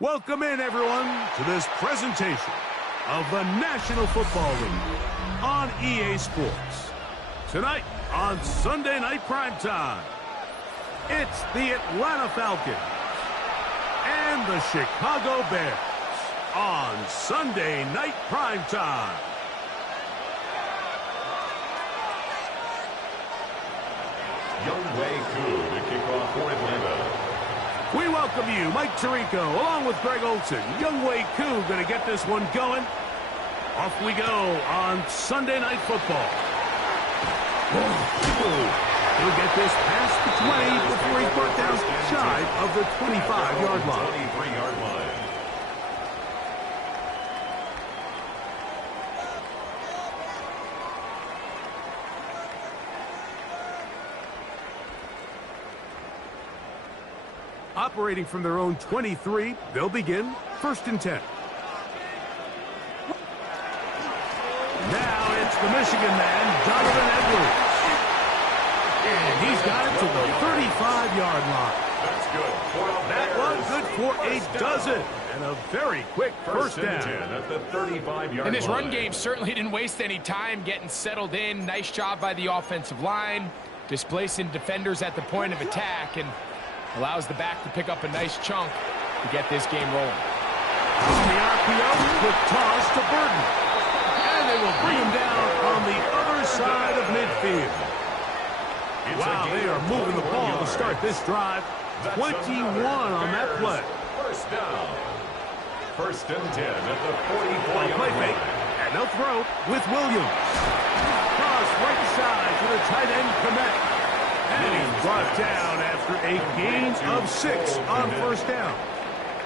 Welcome in, everyone, to this presentation of the National Football League on EA Sports. Tonight, on Sunday Night Primetime, it's the Atlanta Falcons and the Chicago Bears on Sunday Night Primetime. Wk13 to kick off for Atlanta. We welcome you, Mike Tirico, along with Greg Olson. Wk13 going to get this one going. Off we go on Sunday Night Football. He'll get this past the 20 before he's brought down shy of the 25-yard line. 23-yard line. Operating from their own 23, they'll begin 1st and 10. Now it's the Michigan man, Donovan Edwards. And he's got it to the 35-yard line. That's good. That was good for a dozen. And a very quick first down. 10 at the 35-yard line. And this run game certainly didn't waste any time getting settled in. Nice job by the offensive line, displacing defenders at the point of attack, and allows the back to pick up a nice chunk to get this game rolling. On the RPO, quick toss to Burton. And they will bring him down on the other side of midfield. Wow, they are moving the ball to start this drive. 21 on that play. First down. 1st and 10 at the 44-yard Play fake, line. and they'll throw with Williams. Cross right side to the tight end Komet. And he's brought down after a gain of 6 on first down.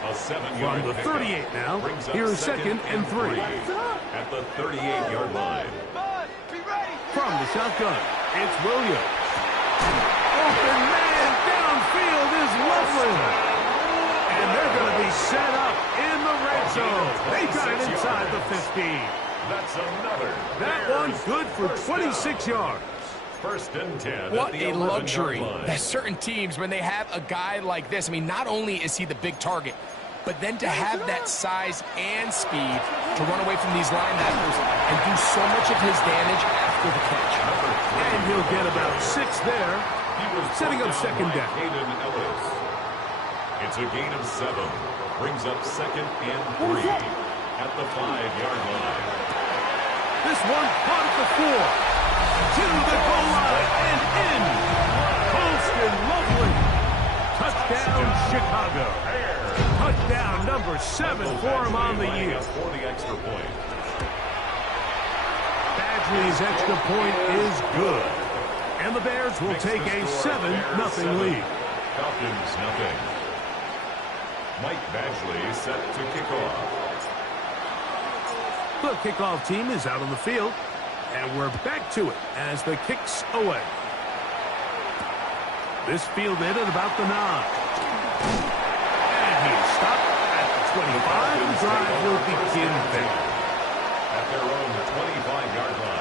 A 7-yard From the 38 now, here's 2nd and 3. At the 38-yard line. From the shotgun, it's Williams. Open man downfield is Loveland. And they're going to be set up in the red zone. They got it inside the 15. That's another. That one's good for 26 yards. 1st and 10. What at the a luxury line. that certain teams, when they have a guy like this, I mean, not only is he the big target, But then to have that size and speed to run away from these linebackers and do so much of his damage after the catch. And he'll get about 6 there, setting up second down. It's a gain of 7. Brings up 2nd and 3 at the 5-yard line. This one caught at the 4. To the goal line and in. Colston, lovely. Touchdown, Chicago. Touchdown number 7 for him on the year. For the extra point. Badgley's extra point is good. And the Bears will take a 7-0 lead. Falcons, nothing. Mike Badgley set to kick off. The kickoff team is out on the field. And we're back to it as the kick's away. This fielded at about the 9. And he's stopped at the 25. The drive will begin there. At their own 25-yard line.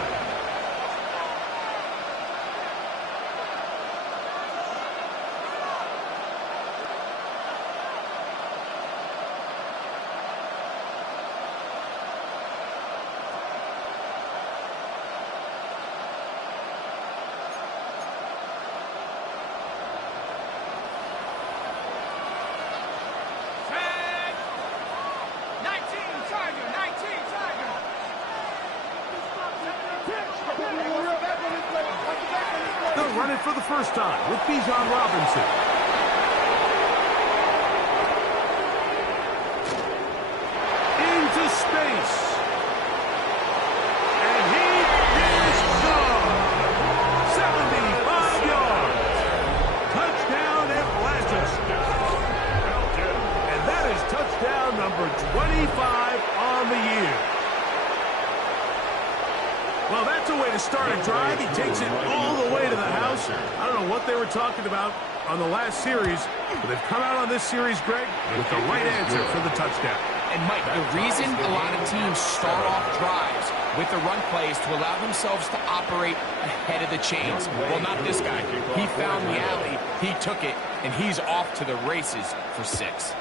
Run it for the first time with Bijan Robinson. Into space. And he is gone. 75 yards. Touchdown Atlanta. And that is touchdown number 25 on the year. Well, that's a way to start a drive. He takes it all the way to the house. I don't know what they were talking about on the last series, but they've come out on this series, Greg, with the right answer for the touchdown. And, Mike, the reason a lot of teams start off drives with the run plays to allow themselves to operate ahead of the chains. Well, not this guy. He found the alley, he took it, and he's off to the races for 6.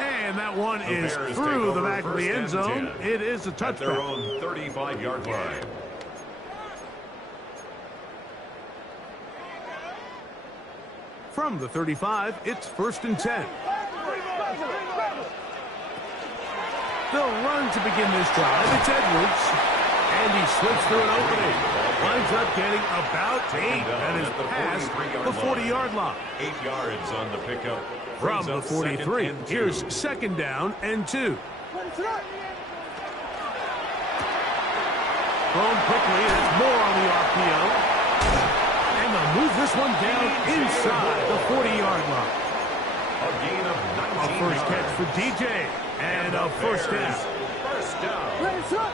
And that one is through the back of the end zone. It is a touchback. At their own 35-yard line. From the 35, it's 1st and 10. They'll run to begin this drive. It's Edwards. And he slips through an opening. Winds up getting about 8. That is past the 40-yard line. 8 yards on the pickup. From the 43, here's 2nd down and 2. Thrown quickly, and it's more on the RPO. And they'll move this one down inside the 40-yard line. A gain of 19 A first catch for DJ, and a first down. First down.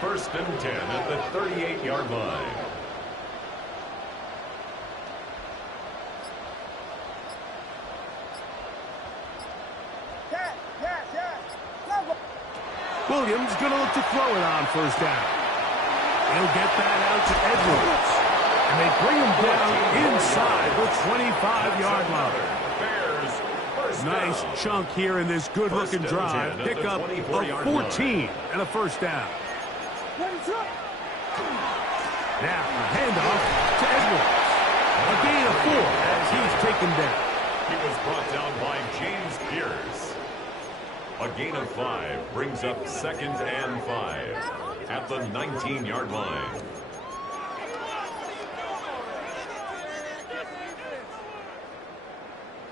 1st and 10 at the 38-yard line. Williams going to look to throw it on 1st down. He'll get that out to Edwards. And they bring him down inside the 25-yard line. Nice chunk here in this good-looking drive. Pick up a 14 and a 1st down. Now, a handoff to Edwards. A gain of 4 as he's taken down. He was brought down by James Pierce. A gain of 5 brings up 2nd and 5 at the 19-yard line.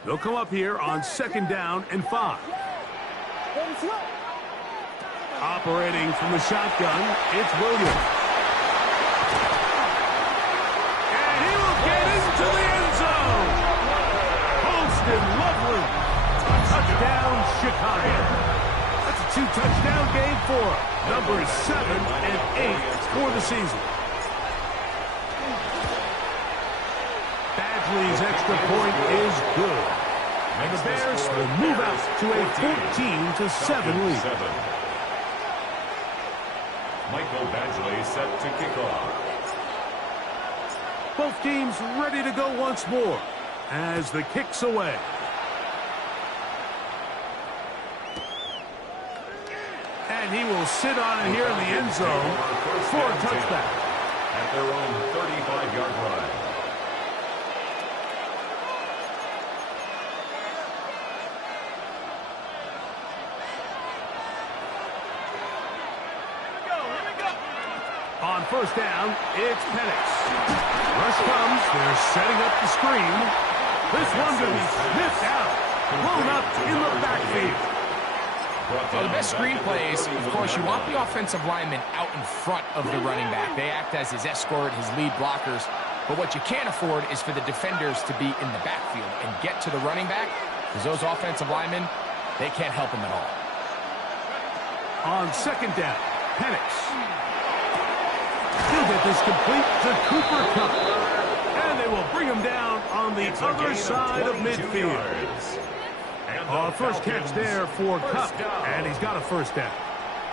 They'll come up here on 2nd down and 5. Operating from the shotgun, it's Williams. And he will get into the end zone. Colston, lovely. Touchdown, Chicago. That's a 2-touchdown game for him. Numbers 7 and 8 for the season. Badgley's extra point is good. And the Bears will move out to a 14-7 lead. Michael Badgley set to kick off. Both teams ready to go once more. as the kick's away. And he will sit on it here in the end zone for a touchback. At their own 35-yard line. On first down, it's Penix. Rush comes. They're setting up the screen. This one going to be sniffed out. Blown up in the backfield. Well, the best screen plays, of course, you want the offensive lineman out in front of the running back. They act as his escort, his lead blockers. But what you can't afford is for the defenders to be in the backfield and get to the running back, because those offensive linemen, they can't help him at all. On second down, Penix. He'll get this complete to Cooper Kupp. And they will bring him down on the other side of midfield. First catch there for Kupp, and he's got a first down.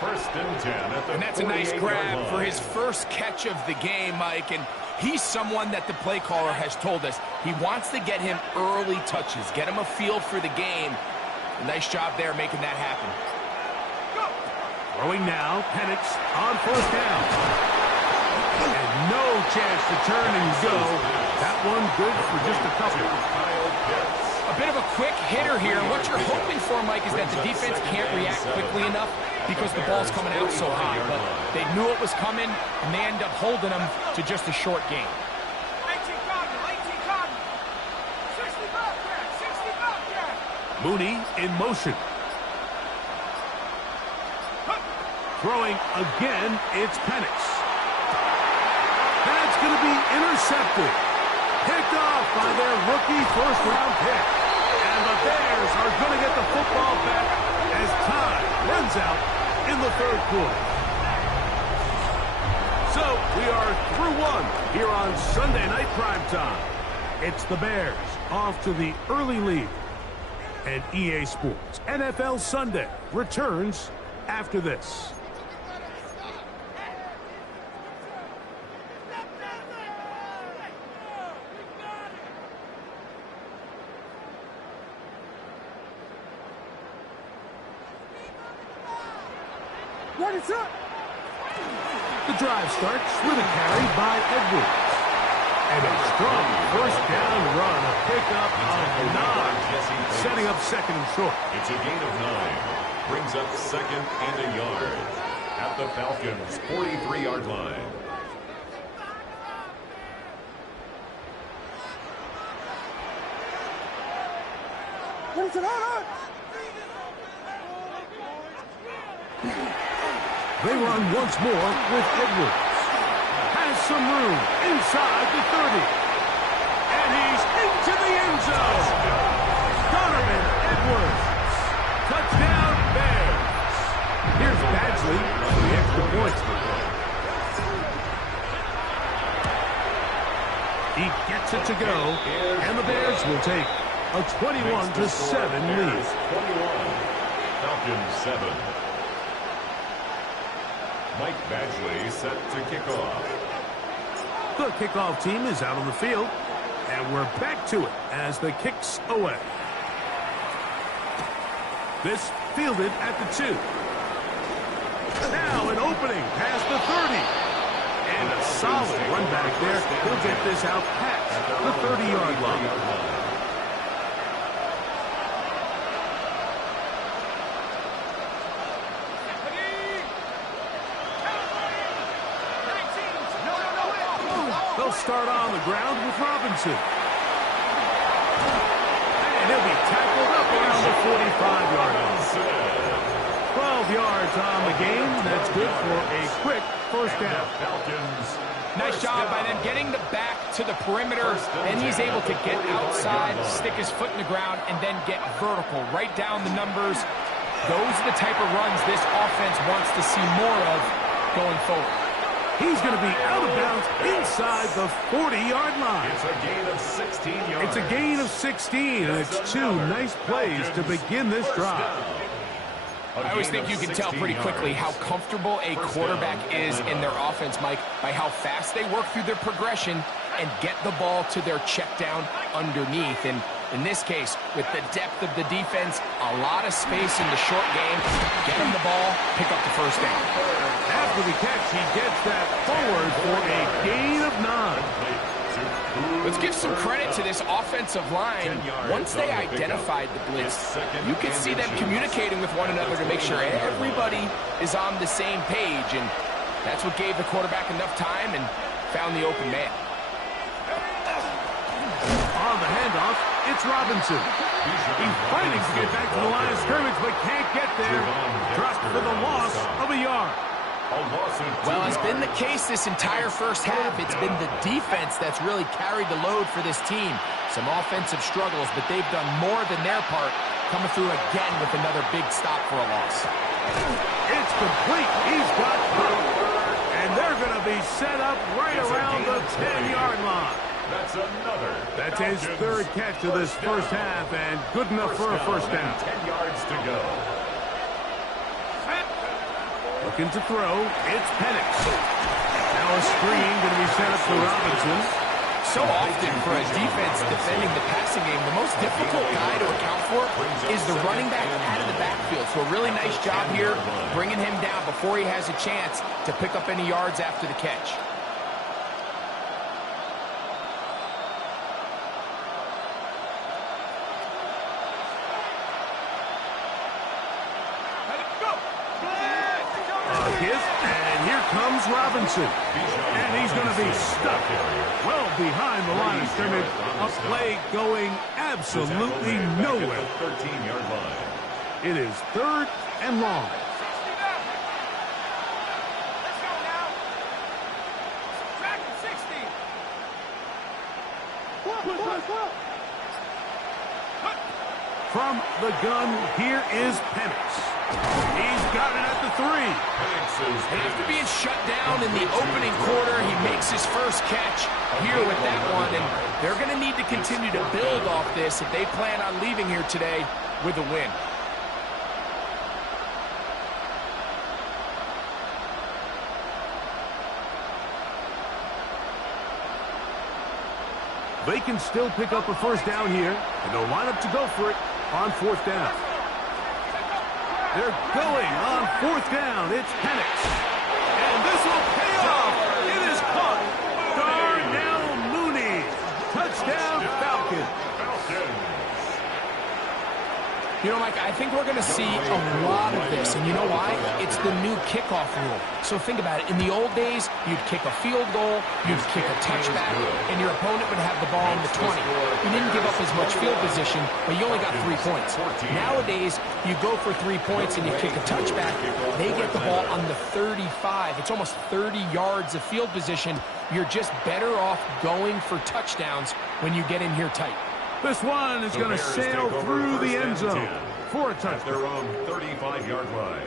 First and 10 at the And that's a nice grab for his first catch of the game, Mike. And he's someone that the play caller has told us he wants to get him early touches, get him a feel for the game. Nice job there making that happen. Throwing now, Penix on first down. And no chance to turn and go. That one good for just a couple. A bit of a quick hitter here. What you're hoping for, Mike, is that the defense can't react quickly enough because the ball's coming out so high. But they knew it was coming, and they end up holding them to just a short game. Mooney in motion. Throwing again, it's Penix. That's going to be intercepted. Picked off by their rookie first-round pick. And the Bears are going to get the football back as time runs out in the third quarter. So we are through one here on Sunday Night Primetime. It's the Bears off to the early lead. And EA Sports NFL Sunday returns after this. The drive starts with a carry by Edwards. And a strong first down run, a pickup of 9, setting up second and short. It's a gain of 9. Brings up second and a yard at the Falcons' 43-yard line. What is it on? They run once more with Edwards. Has some room inside the 30. And he's into the end zone. Donovan Edwards. Touchdown Bears. Here's Badgley for the extra point. He gets it to go. And the Bears will take a 21-7 lead. 21. Falcons 7. Mike Badgley set to kick off. The kickoff team is out on the field, and we're back to it as the kick's away. This fielded at the 2. Now an opening past the 30. And a solid run back there. He'll get this out past the 30-yard line. They'll start on the ground with Robinson. And he'll be tackled up around the 45-yard line. 12 yards on the game. That's good for a quick first down. Falcons. Nice job by them getting the back to the perimeter. And he's able to get outside, stick his foot in the ground, and then get vertical. Right down the numbers. Those are the type of runs this offense wants to see more of going forward. He's going to be out of bounds inside the 40-yard line. It's a gain of 16 yards. It's a gain of 16, and it's 2 nice plays to begin this drive. I always think you can tell pretty quickly how comfortable a quarterback is in their offense, Mike, by how fast they work through their progression and get the ball to their check down underneath. And in this case, with the depth of the defense, a lot of space in the short game, get him the ball, pick up the first down. After the catch, he gets that forward for a gain of 9. Let's give some credit to this offensive line. Once they identified the blitz, you can see them communicating with one another to make sure everybody is on the same page, and that's what gave the quarterback enough time and found the open man. On the handoff, it's Robinson. He's fighting to get back to the line of scrimmage, but can't get there. Dropped for the loss of a yard. Well, it's been the case this entire first half. It's been the defense that's really carried the load for this team. Some offensive struggles, but they've done more than their part, coming through again with another big stop for a loss. It's complete. He's got through. And they're going to be set up right around the 10-yard line. That's his third catch of this first half, and good enough for a first down. 10 yards to go. Looking to throw, it's Penix. Now a screen going to be set up to Robinson. So often for a defense defending the passing game, the most difficult guy to account for is the running back out of the backfield. So a really nice job here bringing him down before he has a chance to pick up any yards after the catch. And here comes Robinson. And he's going to be stuck well behind the line of scrimmage. A play going absolutely nowhere. 13-yard line. It is third and long. Let's go now. Track 60. From the gun, here is Penix. He's got it at the 3. After being shut down in the opening quarter, he makes his first catch here with that one, and they're going to need to continue to build off this if they plan on leaving here today with a win. They can still pick up a first down here, and they'll line up to go for it on fourth down. They're going on fourth down. It's Penix. And this will pay off. It is caught. Darnell Mooney. Touchdown, Falcons. You know, Mike, I think we're going to see a lot of this, and you know why? It's the new kickoff rule. So think about it. In the old days, you'd kick a field goal, you'd kick a touchback, and your opponent would have the ball in the 20. You didn't give up as much field position, but you only got 3 points. Nowadays, you go for 3 points and you kick a touchback, they get the ball on the 35. It's almost 30 yards of field position. You're just better off going for touchdowns when you get in here tight. This one is going to sail through the end zone for a touchdown. Their own 35-yard line.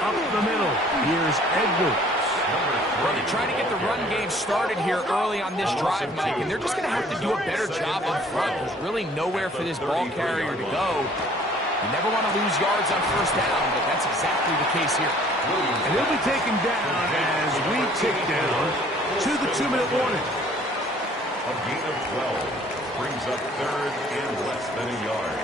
Up the middle, here's Edwards. Well, they're trying to get the run game started here early on this drive, Mike, and they're just going to have to do a better job up front. There's really nowhere for this ball carrier to go. You never want to lose yards on first down, but that's exactly the case here. And he'll be taken down as we tick down to the 2-minute warning. A gain of 12 brings up third and less than a yard.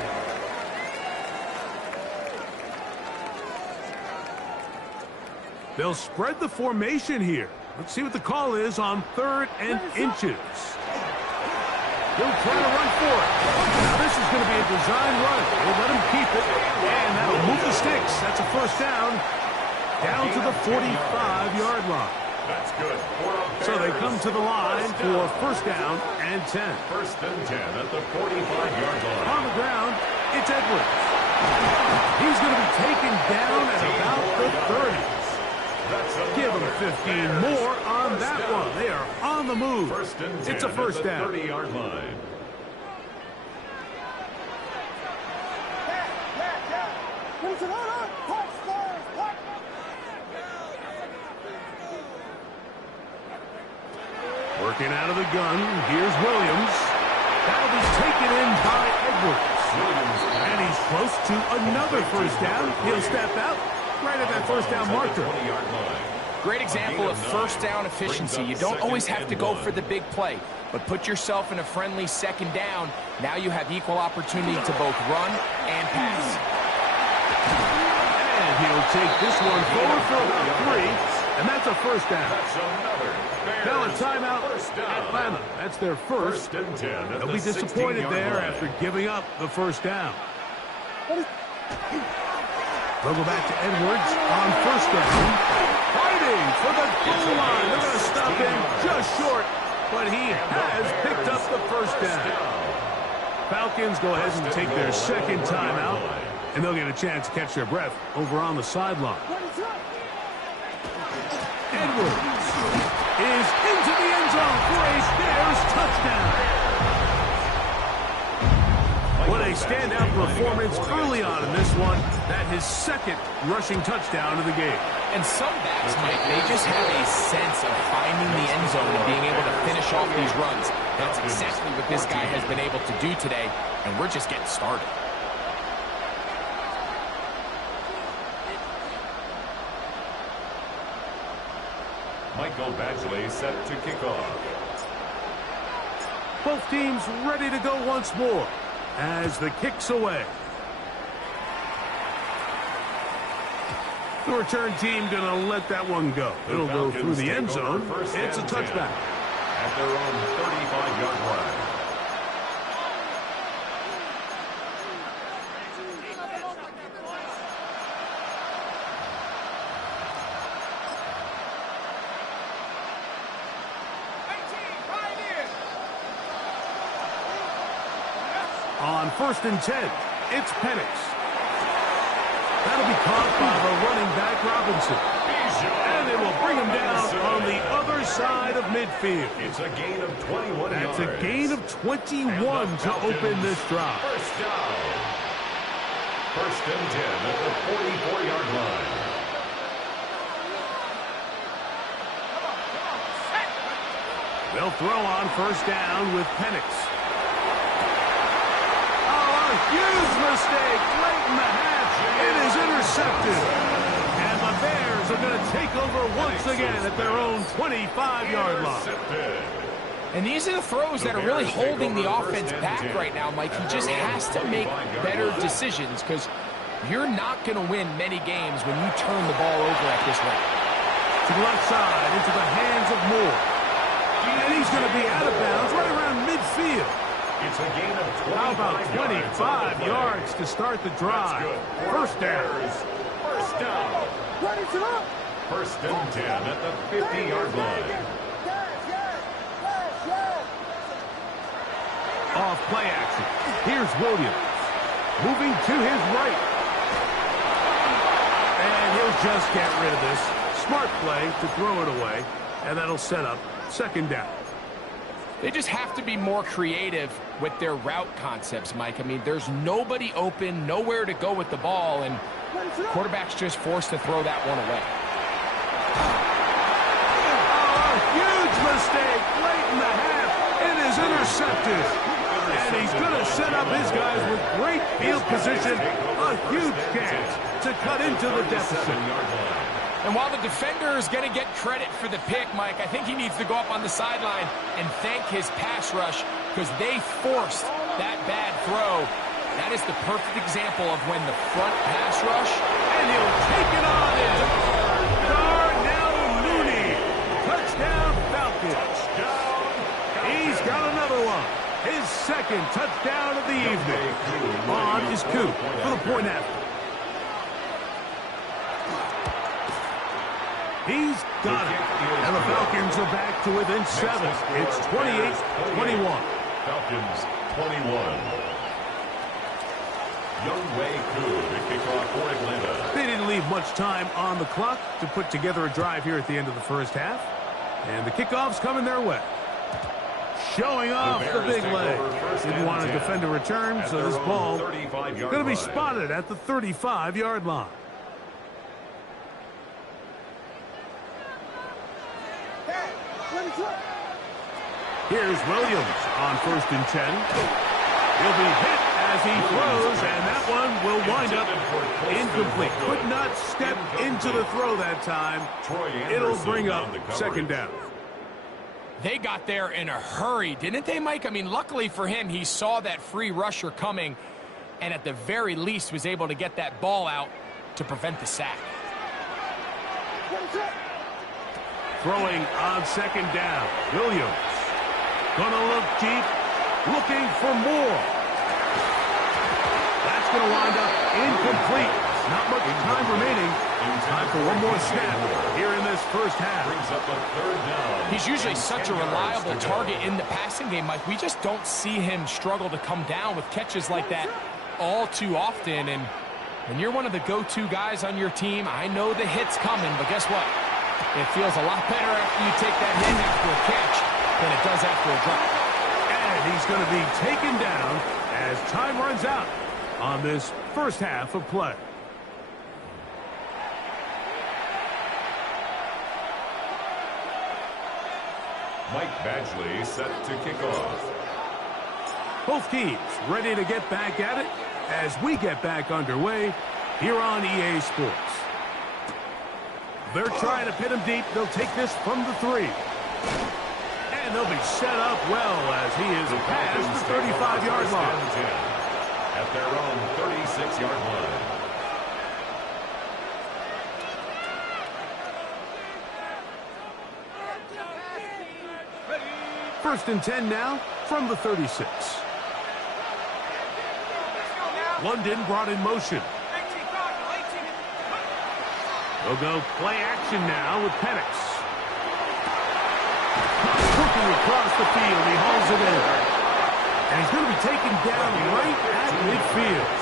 They'll spread the formation here. Let's see what the call is on 3rd and inches. He'll try to run for it. Now this is going to be a design run. We'll let him keep it, and that'll move the sticks. That's a first down to the 45-yard line. That's good. So they come to the line for first down and 10. First and 10 at the 45-yard line. On the ground, it's Edwards. He's going to be taken down at about the 30. Give them 15 more on that one. They are on the move. It's a first down. 30-yard line. Working out of the gun. Here's Williams. That'll be taken in by Edwards. And he's close to another first down. He'll step out right at that first down marker. Great example of first down efficiency. You don't always have to go for the big play, but put yourself in a friendly second down. Now you have equal opportunity to both run and pass. And he'll take this one forward for about 3, and that's a first down. Now a timeout, Atlanta. That's their first. They'll be disappointed there after giving up the first down. They'll go back to Edwards on first down. Fighting for the goal line. They're going to stop him just short, but he has picked up the first down. Falcons go ahead and take their second timeout, and they'll get a chance to catch their breath over on the sideline. Edwards is into the end zone for a Bears touchdown. What a standout performance early on in this one. That his second rushing touchdown of the game. And some backs, Mike, they just have a sense of finding the end zone and being able to finish off these runs. That's exactly what this guy has been able to do today, and we're just getting started. Michael Badgley set to kick off. Both teams ready to go once more as the kick's away. The return team going to let that one go. It'll go through the end zone. It's a touchback. At their own 35-yard line. On 1st and 10, it's Penix. That'll be caught by the running back, Robinson. And they will bring him down on the other side of midfield. It's a gain of 21 That's yards. a gain of 21 to open this drive. First down. 1st and 10 at the 44-yard line. They'll throw on 1st down with Penix. Oh, a huge mistake late in the half. It is intercepted. And the Bears are going to take over once again at their own 25-yard line. And these are the throws that are really holding the offense back right now, Mike. He just has to make better decisions because you're not going to win many games when you turn the ball over at this rate. To the left side, into the hands of Moore. And he's going to be out of bounds right around midfield. It's a gain of 25 How about 25 yards to start the drive? First down. First down. 1st and 10 at the 50-yard line. Off play action. Here's Williams. Moving to his right. And he'll just get rid of this. Smart play to throw it away. And that'll set up 2nd down. They just have to be more creative with their route concepts, Mike. I mean, there's nobody open, nowhere to go with the ball, and quarterback's just forced to throw that one away. Oh, a huge mistake late in the half. It is intercepted. And he's going to set up his guys with great field position. A huge chance to cut into the deficit. And while the defender is going to get credit for the pick, Mike, I think he needs to go up on the sideline and thank his pass rush because they forced that bad throw. That is the perfect example of when the front pass rush, and he'll take it on in. Darnell Mooney. Touchdown Falcons. He's got another one. His 2nd touchdown of the evening. On is Coop for the point after. He's got it. And the Falcons are back to within 7. It's 28-21. Falcons 21. Wk13 to kick off for Atlanta. They didn't leave much time on the clock to put together a drive here at the end of the first half. And the kickoff's coming their way. Showing off the big leg. Didn't want to defend a return, so this ball going to be spotted at the 35-yard line. Here's Williams on 1st and 10. He'll be hit as he throws, and that one will wind up incomplete. Could not step into the throw that time. It'll bring up 2nd down. They got there in a hurry, didn't they, Mike? I mean, luckily for him, he saw that free rusher coming and at the very least was able to get that ball out to prevent the sack. Throwing on 2nd down. Williams gonna look deep, looking for more. That's gonna wind up incomplete. Not much time remaining. Time for one more snap here in this first half. Brings up a 3rd down. He's usually such a reliable target in the passing game, Mike. We just don't see him struggle to come down with catches like that all too often. And when you're one of the go-to guys on your team, I know the hit's coming, but guess what? It feels a lot better after you take that hit after a catch than it does after a drop. And he's going to be taken down as time runs out on this first half of play. Mike Badgley set to kick off. Both teams ready to get back at it as we get back underway here on EA Sports. They're trying to pit him deep. They'll take this from the 3. And they'll be set up well as he is past the 35-yard line. At their own 36-yard line. First and 10 now from the 36. London brought in motion. They'll go play action now with Penix. Looking across the field, he hauls it in. And he's going to be taken down right at midfield.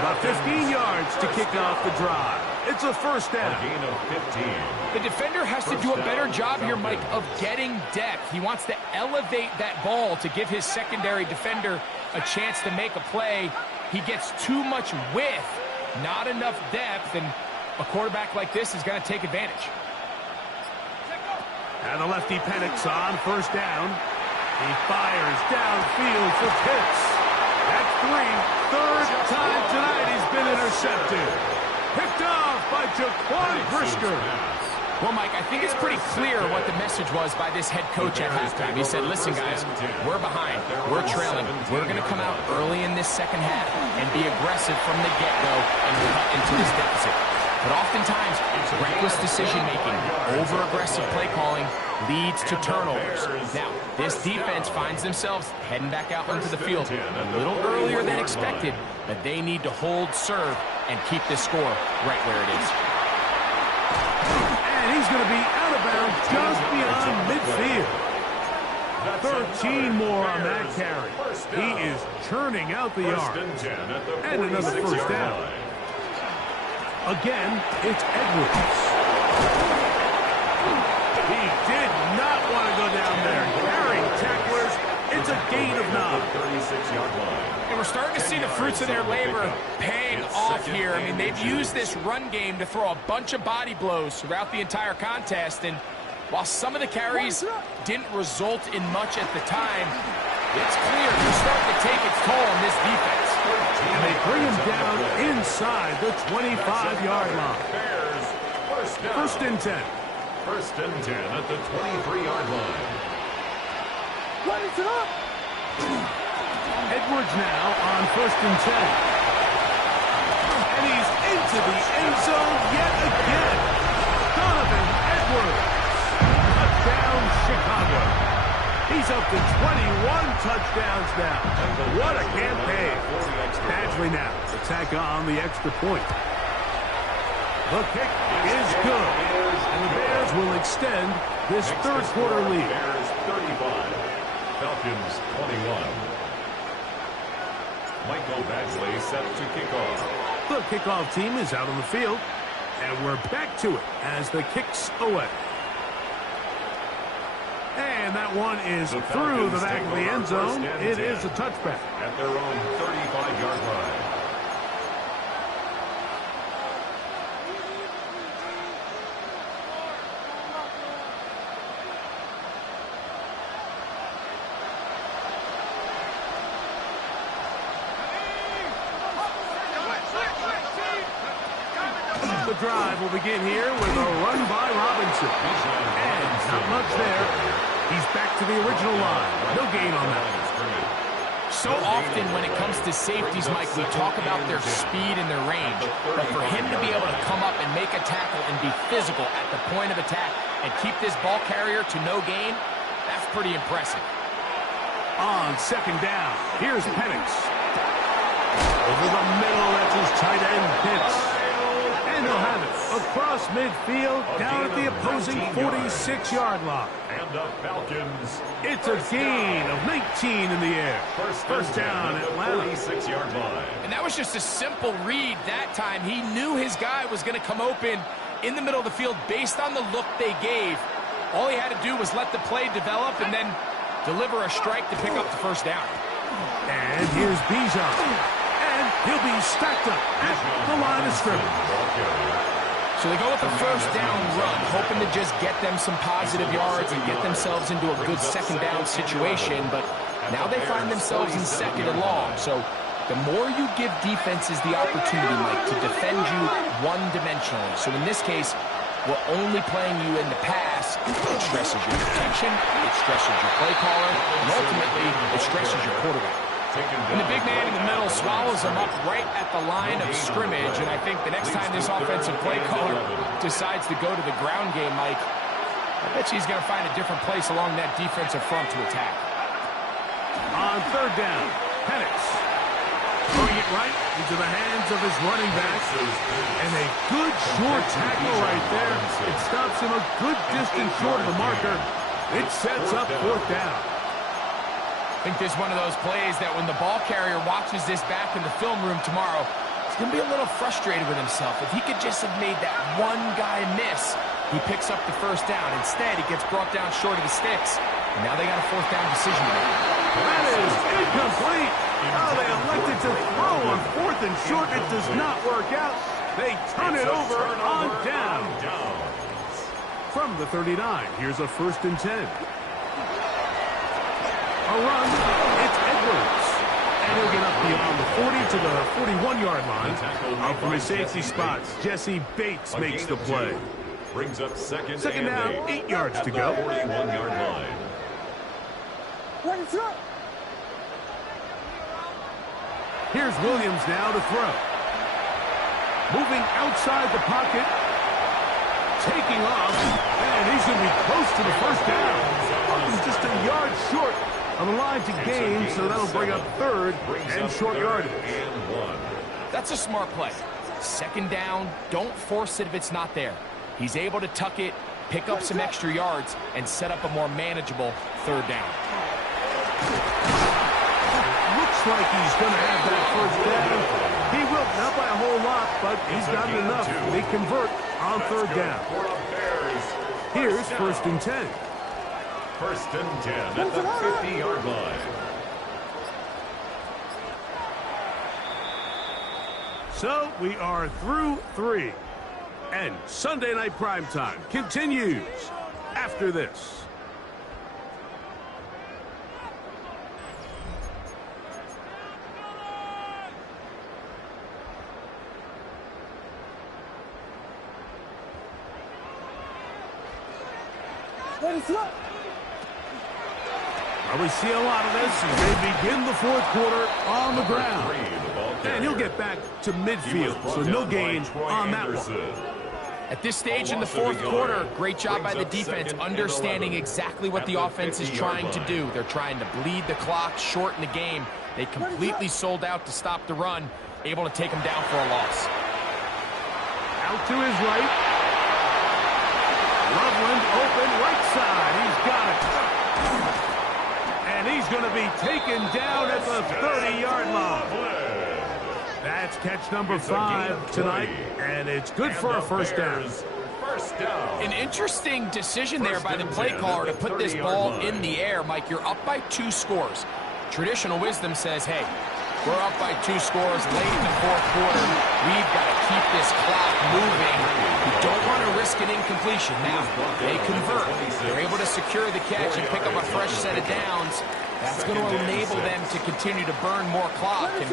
About 15 yards to kick off the drive. It's a first down. A gain of 15. The defender has to do a better job here, Mike, of getting depth. He wants to elevate that ball to give his secondary defender a chance to make a play. He gets too much width, not enough depth, and a quarterback like this is going to take advantage. And the lefty Penix on first down. He fires downfield for Pitts. That's 3. 3rd time tonight he's been intercepted. Picked off by Jaquan Brisker. Well, Mike, I think it's pretty clear what the message was by this head coach at halftime. He said, listen, guys, we're behind. We're trailing. We're going to come out early in this second half and be aggressive from the get-go and cut into this deficit. But oftentimes, reckless decision-making, over-aggressive play calling leads to turnovers. Now, this defense finds themselves heading back out onto the field a little earlier than expected, but they need to hold serve and keep this score right where it is. And he's going to be out of bounds just beyond midfield. 13 more on that carry. He is churning out the yard. And another first down. Again, it's Edwards. He did not want to go down there. Carrying tacklers. It's a gain of 9. 36-yard line. And we're starting to see the fruits of their labor paying off here. I mean, they've used this run game to throw a bunch of body blows throughout the entire contest. And while some of the carries didn't result in much at the time, it's clear they're starting to take its toll on this defense. And they bring him down inside the 25-yard line. First and 10. First and 10 at the 23-yard line. Edwards now on first and 10. And he's into the end zone yet again. Donovan Edwards. Touchdown, Chicago. He's up to 21 touchdowns now. What a campaign. Badgley now to tack on the extra point. The kick is good. And the Bears will extend this third quarter lead. Bears 35. Falcons 21. Michael Badgley set to kick off. The kickoff team is out on the field. And we're back to it as the kick's away. And that one is through the back of the end zone. It is a touchback. At their own 35-yard line. drive will begin here with a run by Robinson. And not much there. He's back to the original line. No gain on that. So often when it comes to safeties, Mike, we talk about their speed and their range. But for him to be able to come up and make a tackle and be physical at the point of attack and keep this ball carrier to no gain, that's pretty impressive. On second down, here's Penix. Over the middle, that's his tight end, Pitts. And they'll have it across midfield, down at the opposing 46-yard line. And the Falcons. It's a gain of 19 in the air. First down, Atlanta. 46-yard line. And that was just a simple read that time. He knew his guy was going to come open in the middle of the field based on the look they gave. All he had to do was let the play develop and then deliver a strike to pick up the first down. And here's Bijan. And he'll be stacked up at the line of scrimmage. So they go with the first down run, hoping to just get them some positive yards and get themselves into a good second down situation. But now they find themselves in second and long. So the more you give defenses the opportunity, Mike, to defend you one-dimensionally. So in this case, we're only playing you in the pass. It stresses your protection, it stresses your play caller, and ultimately, it stresses your quarterback. And the big man in the middle swallows him up right at the line of scrimmage, and I think the next time this offensive play caller decides to go to the ground game, Mike, I bet you he's going to find a different place along that defensive front to attack. On third down, Penix. Throwing it right into the hands of his running back. And a good short tackle right there. It stops him a good distance short of the marker. It sets up fourth down. I think this is one of those plays that when the ball carrier watches this back in the film room tomorrow, he's going to be a little frustrated with himself. If he could just have made that one guy miss, he picks up the first down. Instead, he gets brought down short of the sticks. And now they got a fourth down decision to make. That is incomplete. Oh, they elected to throw on fourth and short. It does not work out. They turn it over on down. From the 39, here's a 1st and 10. A run, it's Edwards. And he'll get up beyond the 40 to the 41-yard line. Out from his safety spot, Jesse Bates makes the play. Brings up second down, 8 yards to go. 41-yard line. Here's Williams now to throw. Moving outside the pocket. Taking off. And he's going to be close to the first down. He's just a yard short on the line to gain, so that'll bring up third and short yardage. That's a smart play. Second down, don't force it if it's not there. He's able to tuck it, pick up some extra yards, and set up a more manageable third down. Looks like he's going to have that first down. He will, not by a whole lot, but he's got it enough. They convert on third down. Here's 1st and 10. 1st and 10 at the 50-yard line. So we are through 3. And Sunday Night Primetime continues after this. We see a lot of this as they begin the 4th quarter on the ground. And he'll get back to midfield, so no gain on that one. At this stage in the 4th quarter, great job by the defense, understanding exactly what the offense is trying to do. They're trying to bleed the clock, shorten the game. They completely sold out to stop the run, able to take them down for a loss. Out to his right. Loveland open right side. He's got it. And he's going to be taken down at the 30-yard line. That's catch number 5 tonight, and it's good for a first down. An interesting decision there by the play caller to put this ball in the air. Mike, you're up by 2 scores. Traditional wisdom says, hey, we're up by 2 scores late in the 4th quarter. We've got to keep this clock moving. We don't want to risk an incompletion. Now, they convert. They're able to secure the catch and pick up a fresh set of downs. That's going to enable them to continue to burn more clock. And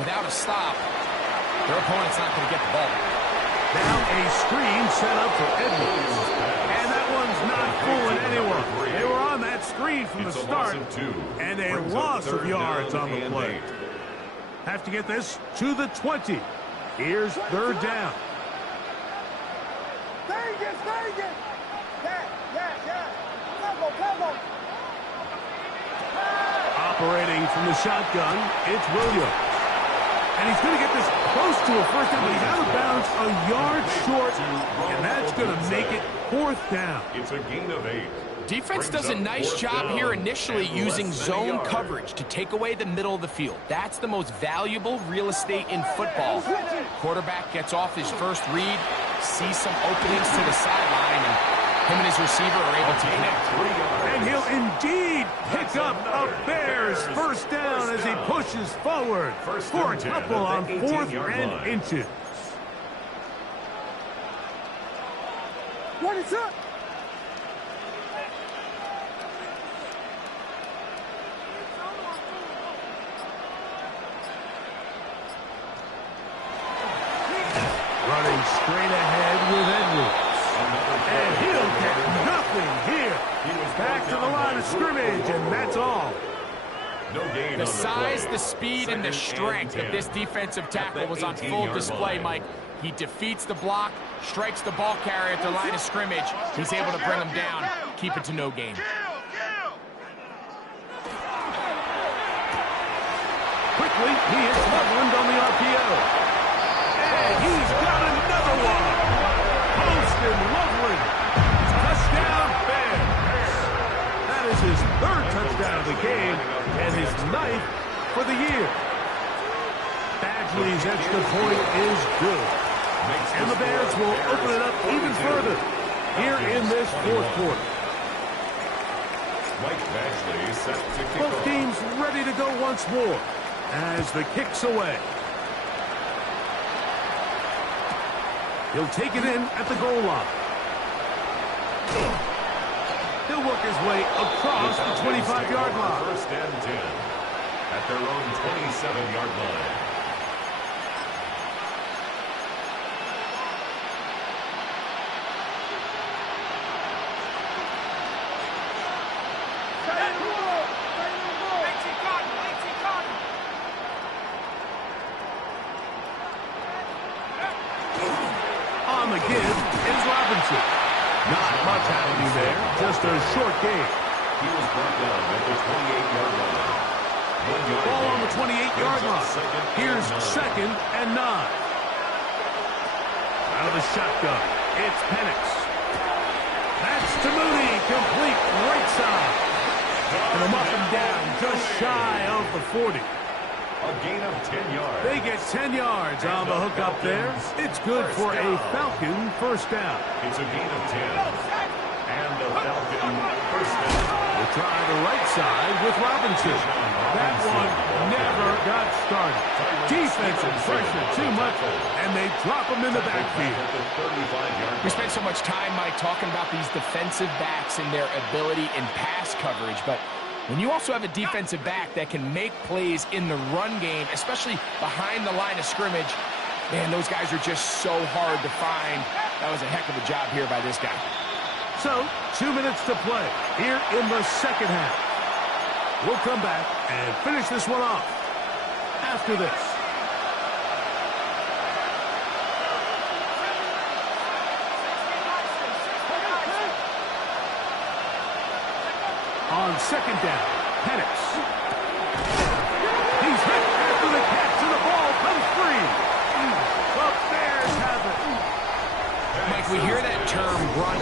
without a stop, their opponent's not going to get the ball. Now a screen set up for Edwards. And that one's not fooling anyone. They were on that screen from the start. And a loss of yards on the play. Have to get this to the 20. Here's third down. Operating from the shotgun, it's Williams. And he's going to get this close to a first down, but he's out of bounds a yard short, and that's going to make it fourth down. It's a gain of 8. Defense does a nice job here initially using zone coverage to take away the middle of the field. That's the most valuable real estate in football. Quarterback gets off his first read, sees some openings to the sideline, and him and his receiver are able to connect. And he'll indeed pick up a Bears first down as he pushes forward for a couple on 4th and inches. What is up? Running straight ahead with Edwards. And he'll get nothing here. Back to the line of scrimmage, and that's all. The size, the speed, and the strength of this defensive tackle was on full display, Mike. He defeats the block, strikes the ball carrier at the line of scrimmage. He's able to bring him down, keep it to no gain. Quickly, he hits Loveland on the RPO. And he's got another one. Poston Loveland. Touchdown, Bears. That is his 3rd touchdown of the game and his 9th for the year. Badgley's extra point is good. And the Bears will open it up even further here in this 4th quarter. Mike Badgley set to kick Both off. teams ready to go once more as the kick's away. He'll take it in at the goal line. He'll work his way across the 25-yard line. First and 10 at their own 27-yard line. On the give is Robinson. Not much happening there, just a short game. He was brought down at the 28-yard line. 1 yard Ball on gain. the 28-yard line. Here's 2nd and 9. Out of the shotgun, it's Penix. That's to Mooney, complete right side. And a up and down, just shy of the 40. A gain of 10 yards. They get 10 yards on the hook up there. It's good for a Falcon first down. It's a gain of 10. And a Falcon first down. We'll try the right side with Robinson. That one never got started. Defensive pressure too much, and they drop him in the backfield. We spent so much time, Mike, talking about these defensive backs and their ability in pass coverage, but when you also have a defensive back that can make plays in the run game, especially behind the line of scrimmage, man, those guys are just so hard to find. That was a heck of a job here by this guy. So, 2 minutes to play here in the second half. We'll come back and finish this one off after this. On second down, Penix. He's hit after the catch, and the ball comes free. The Bears have it. Mike, we hear that term run